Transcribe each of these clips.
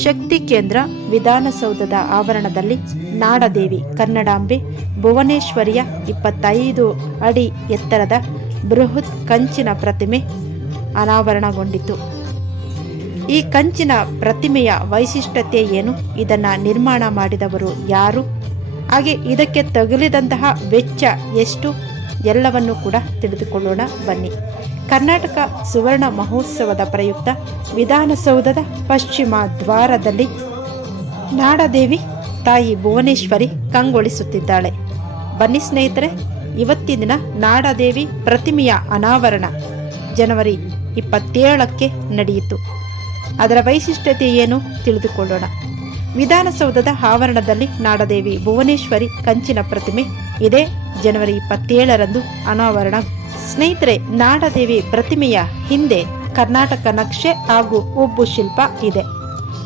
ಶಕ್ತಿ ಕೇಂದ್ರ ವಿಧಾನಸೌಧದ ಆವರಣದಲ್ಲಿ ನಾಡದೇವಿ ಕನ್ನಡಾಂಬೆ ಭುವನೇಶ್ವರಿಯ ಇಪ್ಪತ್ತೈದು ಅಡಿ ಎತ್ತರದ ಬೃಹತ್ ಕಂಚಿನ ಪ್ರತಿಮೆ ಅನಾವರಣಗೊಂಡಿತು. ಈ ಕಂಚಿನ ಪ್ರತಿಮೆಯ ವೈಶಿಷ್ಟ್ಯತೆ ಏನು? ಇದನ್ನ ನಿರ್ಮಾಣ ಮಾಡಿದವರು ಯಾರು? ಹಾಗೆ ಇದಕ್ಕೆ ತಗುಲಿದಂತಹ ವೆಚ್ಚ ಎಷ್ಟು? ಎಲ್ಲವನ್ನು ಕೂಡ ತಿಳಿದುಕೊಳ್ಳೋಣ. ಬನ್ನಿ. ಕರ್ನಾಟಕ ಸುವರ್ಣ ಮಹೋತ್ಸವದ ಪ್ರಯುಕ್ತ ವಿಧಾನಸೌಧದ ಪಶ್ಚಿಮ ದ್ವಾರದಲ್ಲಿ ನಾಡದೇವಿ ತಾಯಿ ಭುವನೇಶ್ವರಿ ಕಂಗೊಳಿಸುತ್ತಿದ್ದಾಳೆ. ಬನ್ನಿ ಸ್ನೇಹಿತರೆ, ಇವತ್ತಿನ ದಿನ ನಾಡದೇವಿ ಪ್ರತಿಮೆಯ ಅನಾವರಣ ಜನವರಿ ಇಪ್ಪತ್ತೇಳಕ್ಕೆ ನಡೆಯಿತು. ಅದರ ವೈಶಿಷ್ಟ್ಯತೆ ಏನು ತಿಳಿದುಕೊಳ್ಳೋಣ. ವಿಧಾನಸೌಧದ ಆವರಣದಲ್ಲಿ ನಾಡದೇವಿ ಭುವನೇಶ್ವರಿ ಕಂಚಿನ ಪ್ರತಿಮೆ ಇದೇ. ಜನವರಿ ಇಪ್ಪತ್ತೇಳರಂದು ಅನಾವರಣ. ಸ್ನೇಹಿತರೆ, ನಾಡದೇವಿ ಪ್ರತಿಮೆಯ ಹಿಂದೆ ಕರ್ನಾಟಕ ನಕ್ಷೆ ಹಾಗೂ ಉಬ್ಬು ಶಿಲ್ಪ ಇದೆ.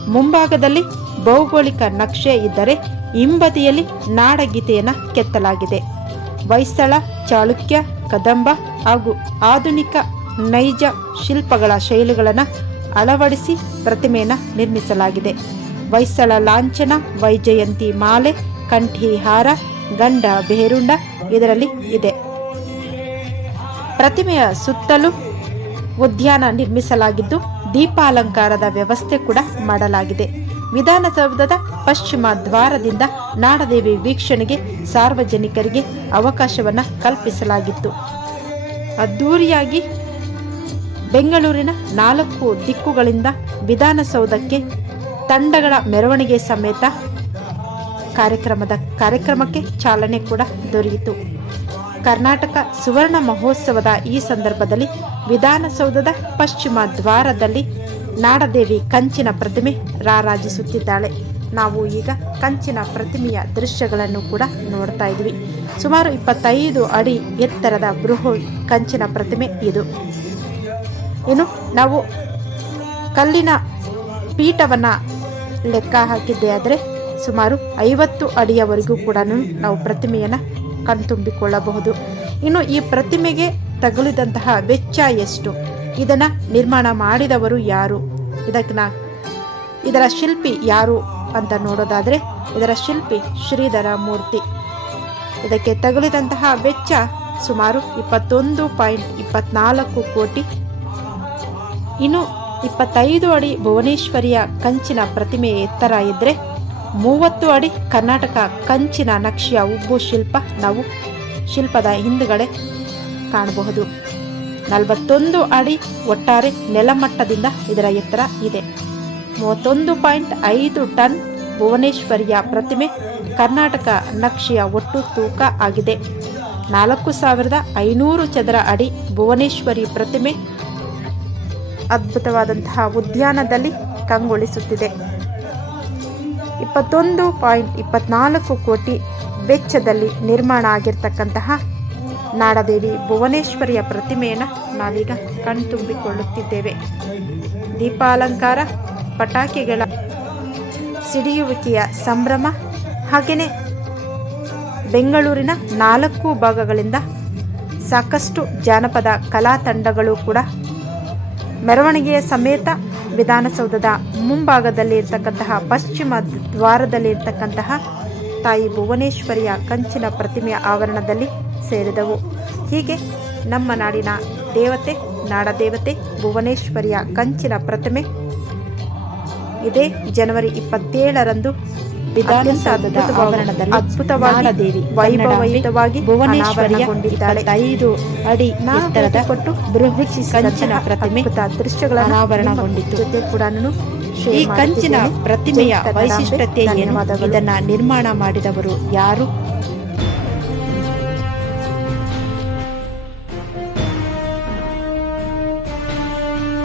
ಮುಂಭಾಗದಲ್ಲಿ ಭೌಗೋಳಿಕ ನಕ್ಷೆ ಇದ್ದರೆ ಹಿಂಬದಿಯಲ್ಲಿ ನಾಡಗೀತೆಯನ್ನು ಕೆತ್ತಲಾಗಿದೆ. ಹೊಯ್ಸಳ ಚಾಳುಕ್ಯ, ಕದಂಬ ಹಾಗೂ ಆಧುನಿಕ ನೈಜ ಶಿಲ್ಪಗಳ ಶೈಲಿಗಳನ್ನು ಅಳವಡಿಸಿ ಪ್ರತಿಮೆಯನ್ನು ನಿರ್ಮಿಸಲಾಗಿದೆ. ಹೊಯ್ಸಳ ಲಾಂಛನ, ವೈಜಯಂತಿ ಮಾಲೆ, ಕಂಠಿಹಾರ ಗಂಡ ಬೇರುಂಡ ಇದರಲ್ಲಿ ಇದೆ. ಪ್ರತಿಮೆಯ ಸುತ್ತಲೂ ಉದ್ಯಾನ ನಿರ್ಮಿಸಲಾಗಿದ್ದು ದೀಪಾಲಂಕಾರದ ವ್ಯವಸ್ಥೆ ಕೂಡ ಮಾಡಲಾಗಿದೆ. ವಿಧಾನಸೌಧದ ಪಶ್ಚಿಮ ದ್ವಾರದಿಂದ ನಾಡದೇವಿ ವೀಕ್ಷಣೆಗೆ ಸಾರ್ವಜನಿಕರಿಗೆ ಅವಕಾಶವನ್ನ ಕಲ್ಪಿಸಲಾಗಿತ್ತು. ಅದ್ದೂರಿಯಾಗಿ ಬೆಂಗಳೂರಿನ ನಾಲ್ಕು ದಿಕ್ಕುಗಳಿಂದ ವಿಧಾನಸೌಧಕ್ಕೆ ತಂಡಗಳ ಮೆರವಣಿಗೆ ಸಮೇತ ಕಾರ್ಯಕ್ರಮದ ಕಾರ್ಯಕ್ರಮಕ್ಕೆ ಚಾಲನೆ ಕೂಡ ದೊರೆಯಿತು. ಕರ್ನಾಟಕ ಸುವರ್ಣ ಮಹೋತ್ಸವದ ಈ ಸಂದರ್ಭದಲ್ಲಿ ವಿಧಾನಸೌಧದ ಪಶ್ಚಿಮ ದ್ವಾರದಲ್ಲಿ ನಾಡದೇವಿ ಕಂಚಿನ ಪ್ರತಿಮೆ ರಾರಾಜಿಸುತ್ತಿದ್ದಾಳೆ. ನಾವು ಈಗ ಕಂಚಿನ ಪ್ರತಿಮೆಯ ದೃಶ್ಯಗಳನ್ನು ಕೂಡ ನೋಡ್ತಾ ಇದ್ವಿ. ಸುಮಾರು ಇಪ್ಪತ್ತೈದು ಅಡಿ ಎತ್ತರದ ಬೃಹತ್ ಕಂಚಿನ ಪ್ರತಿಮೆ ಇದು. ಇನ್ನು ನಾವು ಕಲ್ಲಿನ ಪೀಠವನ್ನು ಲೆಕ್ಕ ಹಾಕಿದ್ದೆ ಆದರೆ ಸುಮಾರು ಐವತ್ತು ಅಡಿಯವರೆಗೂ ಕೂಡ ನಾವು ಪ್ರತಿಮೆಯನ್ನು ಕಣ್ತುಂಬಿಕೊಳ್ಳಬಹುದು. ಇನ್ನು ಈ ಪ್ರತಿಮೆಗೆ ತಗುಲಿದಂತಹ ವೆಚ್ಚ ಎಷ್ಟು? ಇದನ್ನು ನಿರ್ಮಾಣ ಮಾಡಿದವರು ಯಾರು? ಇದಕ್ಕೆ ಇದರ ಶಿಲ್ಪಿ ಯಾರು ಅಂತ ನೋಡೋದಾದರೆ ಇದರ ಶಿಲ್ಪಿ ಶ್ರೀಧರ ಮೂರ್ತಿ. ಇದಕ್ಕೆ ತಗುಲಿದಂತಹ ವೆಚ್ಚ ಸುಮಾರು ಇಪ್ಪತ್ತೊಂದು ಪಾಯಿಂಟ್ ಇಪ್ಪತ್ನಾಲ್ಕು ಕೋಟಿ. ಇನ್ನು ಇಪ್ಪತ್ತೈದು ಅಡಿ ಭುವನೇಶ್ವರಿಯ ಕಂಚಿನ ಪ್ರತಿಮೆ ಎತ್ತರ ಇದ್ದರೆ ಮೂವತ್ತು ಅಡಿ ಕರ್ನಾಟಕ ಕಂಚಿನ ನಕ್ಷೆಯ ಉಬ್ಬು ಶಿಲ್ಪ ನಾವು ಶಿಲ್ಪದ ಹಿಂದುಗಡೆ ಕಾಣಬಹುದು. ನಲವತ್ತೊಂದು ಅಡಿ ಒಟ್ಟಾರೆ ನೆಲಮಟ್ಟದಿಂದ ಇದರ ಎತ್ತರ ಇದೆ. ಮೂವತ್ತೊಂದು ಪಾಯಿಂಟ್ ಐದು ಟನ್ ಭುವನೇಶ್ವರಿಯ ಪ್ರತಿಮೆ ಕರ್ನಾಟಕ ನಕ್ಷೆಯ ಒಟ್ಟು ತೂಕ ಆಗಿದೆ. ನಾಲ್ಕು ಸಾವಿರದ ಐನೂರು ಚದರ ಅಡಿ ಭುವನೇಶ್ವರಿ ಪ್ರತಿಮೆ ಅದ್ಭುತವಾದಂತಹ ಉದ್ಯಾನದಲ್ಲಿ ಕಂಗೊಳಿಸುತ್ತಿದೆ. ಇಪ್ಪತ್ತೊಂದು ಪಾಯಿಂಟ್ ಇಪ್ಪತ್ನಾಲ್ಕು ಕೋಟಿ ವೆಚ್ಚದಲ್ಲಿ ನಿರ್ಮಾಣ ಆಗಿರ್ತಕ್ಕಂತಹ ನಾಡದೇವಿ ಭುವನೇಶ್ವರಿಯ ಪ್ರತಿಮೆಯನ್ನು ನಾವೀಗ ಕಣ್ತುಂಬಿಕೊಳ್ಳುತ್ತಿದ್ದೇವೆ. ದೀಪಾಲಂಕಾರ, ಪಟಾಕಿಗಳ ಸಿಡಿಯುವಿಕೆಯ ಸಂಭ್ರಮ ಹಾಗೆಯೇ ಬೆಂಗಳೂರಿನ ನಾಲ್ಕು ಭಾಗಗಳಿಂದ ಸಾಕಷ್ಟು ಜಾನಪದ ಕಲಾ ತಂಡಗಳು ಕೂಡ ಮೆರವಣಿಗೆಯ ಸಮೇತ ವಿಧಾನಸೌಧದ ಮುಂಭಾಗದಲ್ಲಿ ಇರ್ತಕ್ಕಂತಹ ಪಶ್ಚಿಮ ದ್ವಾರದಲ್ಲಿ ಇರ್ತಕ್ಕಂತಹ ತಾಯಿ ಭುವನೇಶ್ವರಿಯ ಕಂಚಿನ ಪ್ರತಿಮೆಯ ಆವರಣದಲ್ಲಿ ಸೇರಿದವು. ಹೀಗೆ ನಮ್ಮ ನಾಡಿನ ದೇವತೆ ನಾಡದೇವತೆ ಭುವನೇಶ್ವರಿಯ ಕಂಚಿನ ಪ್ರತಿಮೆ ಇದೇ ಜನವರಿ ಇಪ್ಪತ್ತೇಳರಂದು ವಿಧಾನಸಾದ ಆವರಣದಲ್ಲಿ ಅದ್ಭುತವಾದ ದೇವಿ ವೈಭವಯುತವಾಗಿ ಭುವನೇಶ್ವರಿಯ ಐದು ಅಡಿ ಕೊಟ್ಟು ಬೃಹತ್ ಕಂಚಿನ ಪ್ರತಿಮೆ ದೃಶ್ಯಗಳ ಅನಾವರಣಗೊಂಡಿತ್ತು ಜೊತೆ ಕೂಡ ಈ ಕಂಚಿನ ಪ್ರತಿಮೆಯ ವೈಶಿಷ್ಟ್ಯತೆ ಏನು? ಇದನ್ನ ನಿರ್ಮಾಣ ಮಾಡಿದವರು ಯಾರು?